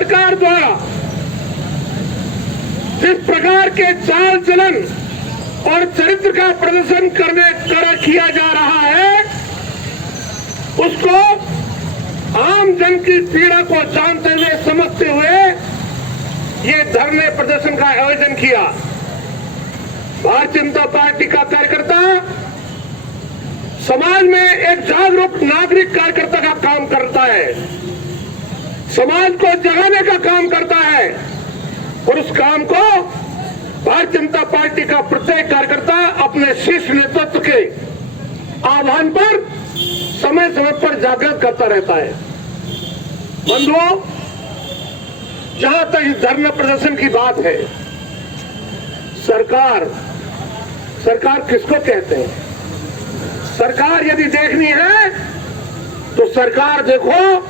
सरकार द्वारा जिस प्रकार के चाल चलन और चरित्र का प्रदर्शन किया जा रहा है, उसको आम जन की पीड़ा को जानते हुए समझते हुए ये धरने प्रदर्शन का आयोजन किया। भारतीय जनता पार्टी का कार्यकर्ता समाज में एक जागरूक नागरिक कार्यकर्ता का काम करता है, समाज को जगाने का काम करता है, और उस काम को भारतीय जनता पार्टी का प्रत्येक कार्यकर्ता अपने शीर्ष नेतृत्व के आह्वान पर समय समय पर जागृत करता रहता है। बंधुओं, जहां तक इस धरना प्रदर्शन की बात है, सरकार किसको कहते हैं? सरकार यदि देखनी है तो सरकार देखो,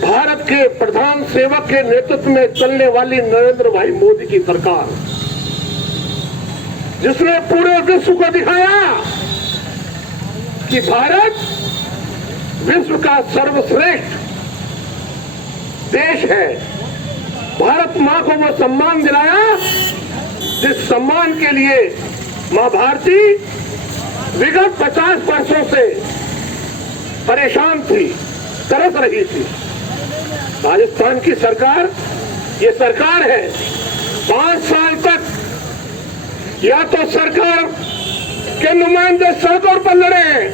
भारत के प्रधान सेवक के नेतृत्व में चलने वाली नरेंद्र भाई मोदी की सरकार, जिसने पूरे विश्व को दिखाया कि भारत विश्व का सर्वश्रेष्ठ देश है। भारत मां को वो सम्मान दिलाया जिस सम्मान के लिए मां भारती विगत 50 वर्षों से परेशान थी, तरस रही थी। राजस्थान की सरकार, ये सरकार है, 5 साल तक या तो सरकार के नुमाइंदे सड़कों पर लड़े हैं,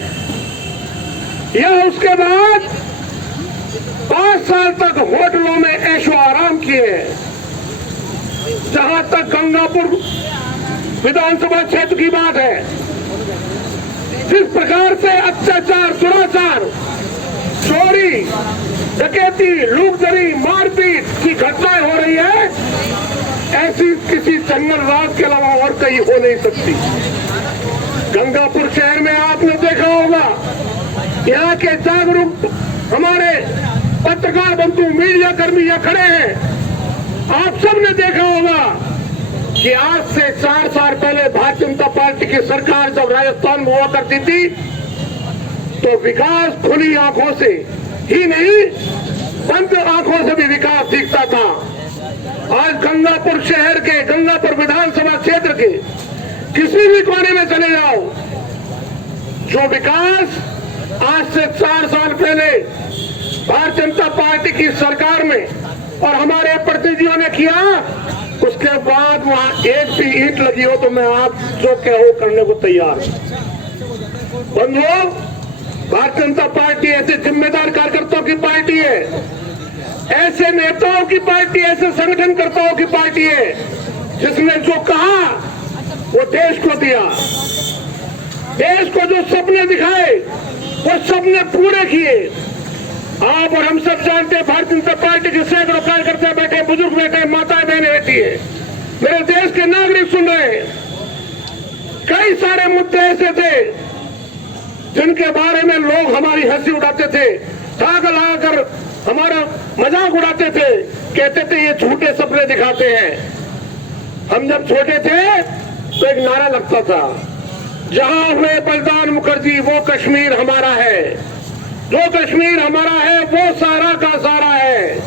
या उसके बाद 5 साल तक होटलों में ऐशो आराम किए। जहां तक गंगापुर विधानसभा क्षेत्र की बात है, जिस प्रकार से अत्याचार, दुराचार, चोरी, डकैती, लूटधरी, मारपीट की घटनाएं हो रही है, ऐसी किसी जंगल राज के अलावा और कहीं हो नहीं सकती। गंगापुर शहर में आपने देखा होगा, यहाँ के जागरूक हमारे पत्रकार बंधु, मीडिया कर्मी यहाँ खड़े हैं। आप सबने देखा होगा कि आज से 4 साल पहले भारतीय जनता पार्टी की सरकार जब राजस्थान में हुआ करती थी, तो विकास खुली आंखों से ही नहीं, बंद आंखों से भी विकास दिखता था। आज गंगापुर शहर के, गंगापुर विधानसभा क्षेत्र के किसी भी कोने में चले जाओ, जो विकास आज से 4 साल पहले भारतीय जनता पार्टी की सरकार में और हमारे प्रतिनिधियों ने किया, उसके बाद वहां एक भी ईंट लगी हो तो मैं आप जो कहो करने को तैयार हूं। बंधुओं, भारतीय जनता पार्टी ऐसे जिम्मेदार कार्यकर्ताओं की पार्टी है, ऐसे नेताओं की पार्टी, ऐसे संगठनकर्ताओं की पार्टी है, जिसने जो कहा वो देश को दिया। देश को जो सपने दिखाए वो सपने पूरे किए। आप और हम सब जानते हैं, भारतीय जनता पार्टी के सैकड़ों कार्यकर्ता बैठे, बुजुर्ग बैठे, माताएं बहनें बैठी है, मेरे देश के नागरिक सुन रहे हैं। कई सारे मुद्दे ऐसे थे जिनके बारे में लोग हमारी हंसी उड़ाते थे, ताक लगाकर हमारा मजाक उड़ाते थे, कहते थे ये झूठे सपने दिखाते हैं। हम जब छोटे थे तो एक नारा लगता था, जहां हुए बलिदान मुखर्जी वो कश्मीर हमारा है, जो कश्मीर हमारा है वो सारा का सारा है।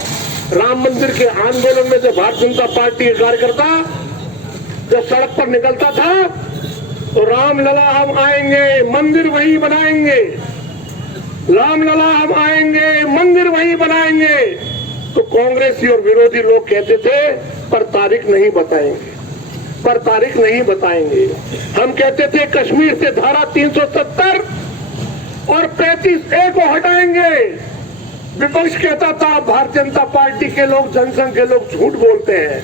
राम मंदिर के आंदोलन में जो भारतीय जनता पार्टी के कार्यकर्ता जब सड़क पर निकलता था तो राम लला हम आएंगे, मंदिर वही बनाएंगे, राम लला हम आएंगे, मंदिर वही बनाएंगे, तो कांग्रेसी और विरोधी लोग कहते थे पर तारीख नहीं बताएंगे, पर तारीख नहीं बताएंगे। हम कहते थे कश्मीर से धारा 370 और 35A को हटाएंगे। विपक्ष कहता था भारतीय जनता पार्टी के लोग, जनसंघ के लोग झूठ बोलते हैं,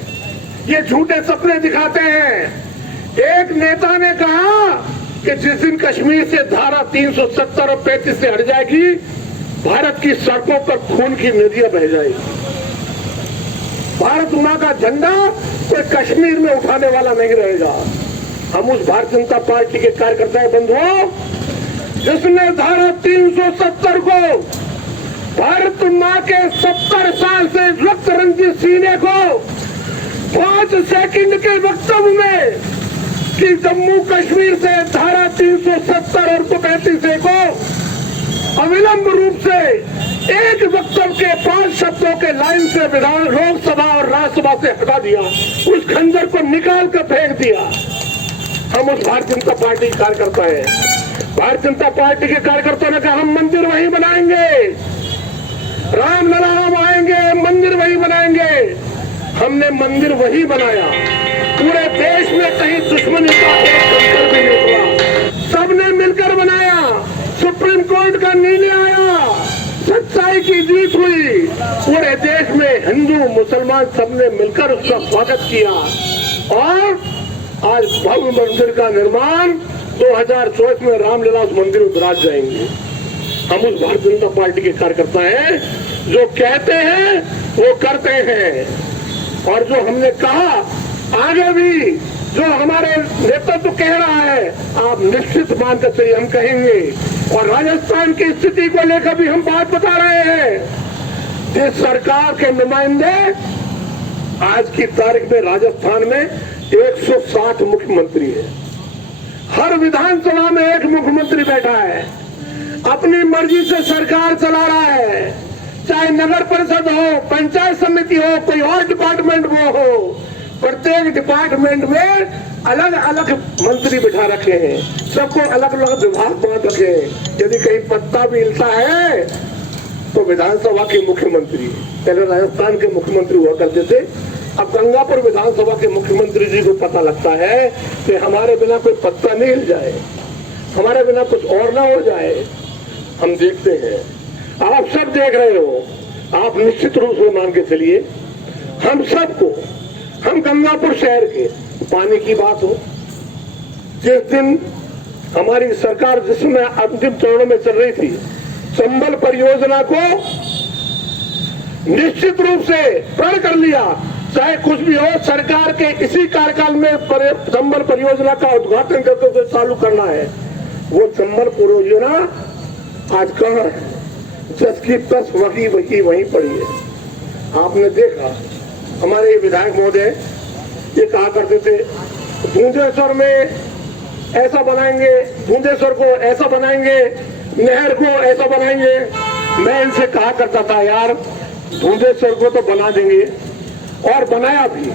ये झूठे सपने दिखाते हैं। एक नेता ने कहा कि जिस दिन कश्मीर से धारा 370 और 35 से हट जाएगी, भारत की सड़कों पर खून की नदियां बह जाएगी। भारत मां का झंडा कोई कश्मीर में उठाने वाला नहीं रहेगा। हम उस भारतीय जनता पार्टी के कार्यकर्ता बंधुओं, जिसने धारा 370 को भारत मां के 70 साल से रक्त रंजित सीने को 5 सेकंड के वक्तव्य में कि जम्मू कश्मीर से धारा 370 और 35A को अविलंब रूप से एक वक्तव्य के 5 शब्दों के लाइन से विधान लोकसभा और राज्यसभा से हटा दिया, उस खंजर को निकाल कर फेंक दिया। हम उस भारतीय जनता पार्टी के कार्यकर्ता हैं। भारतीय जनता पार्टी के कार्यकर्ताओं ने कहा हम मंदिर वहीं बनाएंगे, रामलला हम आएंगे, मंदिर वहीं बनाएंगे। हमने मंदिर वही बनाया। पूरे देश में कहीं दुश्मनी का एक कंकर भी नहीं हुआ, सबने मिलकर बनाया। सुप्रीम कोर्ट का निर्णय आया, सच्चाई की जीत हुई। पूरे देश में हिंदू मुसलमान सबने मिलकर उसका स्वागत किया और आज भव्य मंदिर का निर्माण 2024 में रामलला उस मंदिर में विराज जाएंगे। हम उस भारतीय जनता पार्टी के कार्यकर्ता हैं, जो कहते हैं वो करते हैं। और जो हमने कहा आगे भी जो हमारे नेतृत्व कह रहा है, आप निश्चित मानकर चलिए हम कहेंगे। और राजस्थान की स्थिति को लेकर भी हम बात बता रहे हैं। जिस सरकार के नुमाइंदे आज की तारीख में राजस्थान में 160 मुख्यमंत्री है, हर विधानसभा में एक मुख्यमंत्री बैठा है, अपनी मर्जी से सरकार चला रहा है। चाहे नगर परिषद हो, पंचायत समिति हो, कोई और डिपार्टमेंट वो हो, प्रत्येक डिपार्टमेंट में अलग अलग मंत्री बिठा रखे हैं, सबको अलग अलग विभाग बांट रखे हैं। यदि कहीं पत्ता भी हिलता है तो विधानसभा के मुख्यमंत्री, पहले राजस्थान के मुख्यमंत्री हुआ करते थे, अब गंगापुर विधानसभा के मुख्यमंत्री जी को पता लगता है कि हमारे बिना कोई पत्ता नहीं हिल जाए, हमारे बिना कुछ और ना हो जाए। हम देखते हैं, आप सब देख रहे हो, आप निश्चित रूप से मान के चलिए, हम सबको, हम गंगापुर शहर के पानी की बात हो, जिस दिन हमारी सरकार जिसमें अंतिम चरणों में चल रही थी, चंबल परियोजना को निश्चित रूप से प्रण कर लिया। चाहे कुछ भी हो, सरकार के इसी कार्यकाल में चंबल परियोजना का उद्घाटन करते हुए चालू करना है। वो चंबल परियोजना आज कहाँ है? जस की तस वही पड़ी है। आपने देखा हमारे विधायक महोदय ये कहा करते थे धुंधेश्वर में ऐसा बनाएंगे, धुंधेश्वर को ऐसा बनाएंगे, नहर को ऐसा बनाएंगे। मैं इनसे कहा करता था यार धुंधेश्वर को तो बना देंगे, और बनाया भी।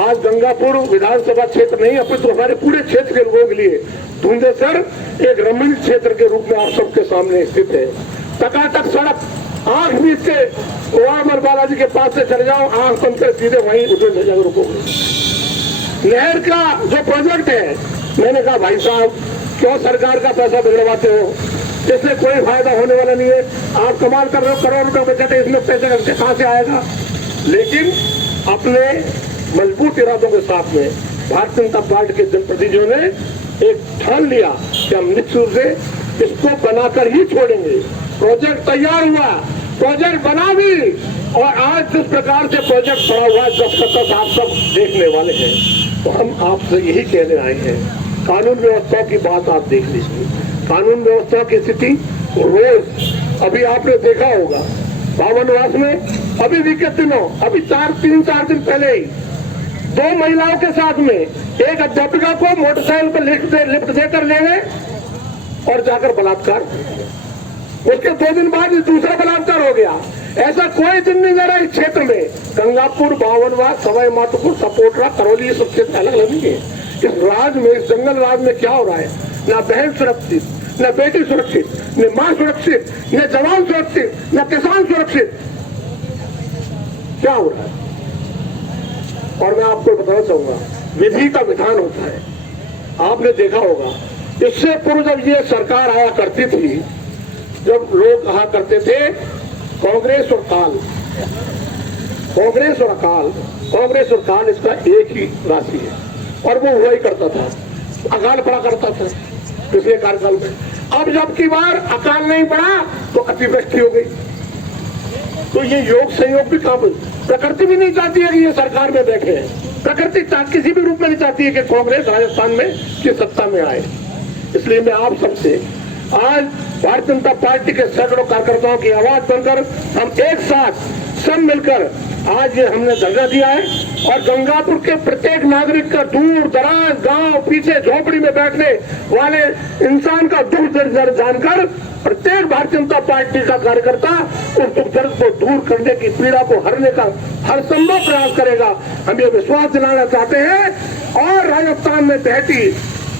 आज गंगापुर विधानसभा क्षेत्र नहीं, अपितु तो हमारे पूरे क्षेत्र के लोगों के लिए धुंधेश्वर एक रमणीय क्षेत्र के रूप में आप सबके सामने स्थित है। टकाटक सड़क, आंख बीच के ओआमर बालाजी के पास से चले जाओ, आंख बंद कर सीधे वहीं उठे जगह रुकोगे। नहर का जो प्रोजेक्ट है, मैंने कहा भाई साहब क्यों सरकार का पैसा बिगड़वाते हो, इससे कोई फायदा होने वाला नहीं है। आप कमाल कर रहे हो, करोड़ रुपए बचत है, इसमें पैसे कहां से आएगा। लेकिन अपने मजबूत इरादों के साथ में भारतीय जनता पार्टी के जनप्रतिनिधियों ने एक ठान लिया कि हम निश्चित रूप से इसको बनाकर ही छोड़ेंगे। प्रोजेक्ट तैयार हुआ, प्रोजेक्ट बना भी, और आज जिस प्रकार से प्रोजेक्ट पड़ा हुआ है 10 आप सब देखने वाले हैं। तो हम आपसे यही कहने आए हैं, कानून व्यवस्था की बात आप देख लीजिए। कानून व्यवस्था की स्थिति रोज, अभी आपने देखा होगा बावनवास में, अभी विगत दिनों, अभी 3-4 दिन पहले ही 2 महिलाओं के साथ में एक अध्यापिका को मोटरसाइकिल पर लिफ्ट देकर ले गए और जाकर बलात्कार। उसके 2 दिन बाद दूसरा बलात्कार हो गया। ऐसा कोई दिन नहीं जा रहा इस क्षेत्र में। गंगापुर, बावनवास, सवाई माधोपुर, सपोटरा, करौली, ये सब क्षेत्र अलग अलग नहीं है। इस राज में, इस जंगल राज में क्या हो रहा है? ना बहन सुरक्षित, न बेटी सुरक्षित, न मां सुरक्षित, न जवान सुरक्षित, न किसान सुरक्षित। क्या हो रहा है? और मैं आपको बताना चाहूंगा, विधि का विधान होता है। आपने देखा होगा इससे पूर्व जब ये सरकार आया करती थी, जब लोग कहा करते थे कांग्रेस और काल, कांग्रेस और अकाल, कांग्रेस और काल इसका एक ही राशि है, और वो हुआ ही करता था, अकाल पड़ा करता था पिछले कार्यकाल में। अब जब की बार अकाल नहीं पड़ा तो अतिवृष्टि हो गई। तो ये योग संयोग भी काम, प्रकृति भी नहीं चाहती है कि ये सरकार में बैठे हैं। प्रकृति किसी भी रूप में नहीं चाहती है कि कांग्रेस राजस्थान में की सत्ता में आए। इसलिए मैं आप सबसे आज भारतीय जनता पार्टी के सैकड़ों कार्यकर्ताओं की आवाज बनकर हम एक साथ सब मिलकर आज ये हमने धरना दिया है। और गंगापुर के प्रत्येक नागरिक का, दूर दराज गांव, पीछे झोपड़ी में बैठने वाले इंसान का दुख दर्द जानकर प्रत्येक भारतीय जनता पार्टी का कार्यकर्ता उस दुख दर्द को दूर करने की, पीड़ा को हरने का हर संभव प्रयास करेगा। हम ये विश्वास दिलाना चाहते हैं। और राजस्थान में बहती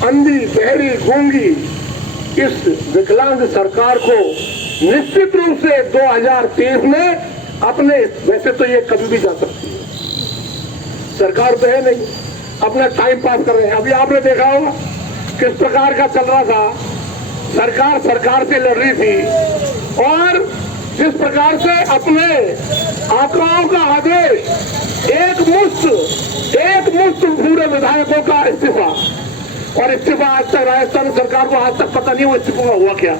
अंधी, बहरी, गूंगी इस विकलांग सरकार को निश्चित रूप से 2023 में अपने, वैसे तो ये कभी भी जा सकती है, सरकार तो है नहीं, अपना टाइम पास कर रहे हैं। अभी आपने देखा होगा किस प्रकार का चल रहा था, सरकार से लड़ रही थी और जिस प्रकार से अपने आंकड़ों का आदेश, एक मुश्त पूरे विधायकों का इस्तीफा, और इस्तीफा आज तक राजस्थान सरकार को आज तक पता नहीं वो इस्तीफा हुआ क्या।